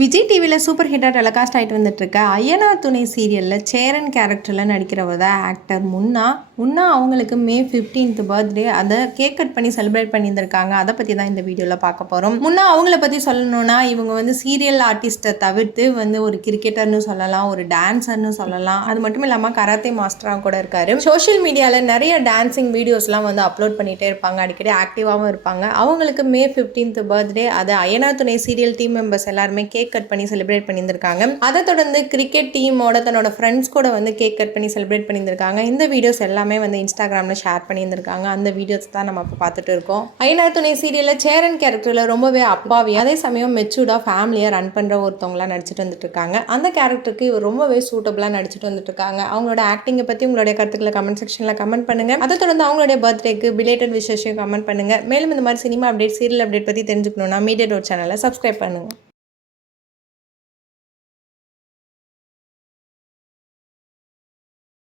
விஜய் டிவியில் super ஹிட்டாக telecast ஆகிட்டு வந்துட்டுருக்க ஐயனார் துணை சீரியலில் சேரன் கேரக்டரில் நடிக்கிறவ தான் ஆக்டர் முன்னா அவங்களுக்கு மே 15th பர்த்டே அதை கேக் கட் பண்ணி செலிப்ரேட் பண்ணியிருந்திருக்காங்க. அதை பற்றி தான் இந்த வீடியோவில் பார்க்க போகிறோம். முன்னா அவங்கள பற்றி சொல்லணும்னா இவங்க வந்து சீரியல் ஆர்டிஸ்ட்டை தவிர்த்து வந்து ஒரு கிரிக்கெட்டர்னு சொல்லலாம், ஒரு டான்ஸர்னு சொல்லலாம். அது மட்டும் இல்லாமல் கராத்தே மாஸ்டராக கூட இருக்காரு. சோஷியல் மீடியாவில் நிறைய டான்ஸிங் வீடியோஸ்லாம் வந்து அப்லோட் பண்ணிகிட்டே இருப்பாங்க, அடிக்கடி ஆக்டிவாகவும் இருப்பாங்க. அவங்களுக்கு மே 15th பர்த்டே அதை ஐயனார் துணை சீரியல் டீம் மெம்பர்ஸ் எல்லாருமே கேக் கட் பண்ணி செலிப்ரேட் பண்ணியிருந்திருக்காங்க. அதை தொடர்ந்து கிரிக்கெட் டீமோட தன்னோட ஃப்ரெண்ட்ஸ் கூட வந்து கேக் கட் பண்ணி செலிப்ரேட் பண்ணியிருந்திருக்காங்க. இந்த வீடியோஸ் எல்லாமே வந்து இன்ஸ்டாகிராமில் ஷேர் பண்ணியிருந்திருக்காங்க. அந்த வீடியோஸ் தான் நம்ம இப்போ பார்த்துட்டு இருக்கோம். ஐயனார் துணை சீரியலில் சேரன் கேரக்டரில் ரொம்பவே அப்பாவி, அதே சமயம் மெச்சூர்டாக ஃபேமிலியாக ரன் பண்ணுற ஒருத்தவங்களாம் நடிச்சிட்டு வந்துட்டு இருக்காங்க. அந்த கேரக்டருக்கு இவர் ரொம்பவே சூட்டபுளாக நடிச்சிட்டு வந்துட்டு இருக்காங்க. அவங்களோட ஆக்டிங்கை பற்றி உங்களுடைய கருத்துக்களை கமெண்ட் செக்ஷனில் கமெண்ட் பண்ணுங்க. அதை தொடர்ந்து அவங்களுடைய பர்த்டேக்கு பிலேட்டட் விஷயத்தையும் கமெண்ட் பண்ணுங்க. மேலும் இந்த மாதிரி சினிமா அப்டேட், சீரியல் அப்டேட் பற்றி தெரிஞ்சுக்கணும்னா மீடியா டோட் சேனலை சப்ஸ்கிரைப் பண்ணுங்க.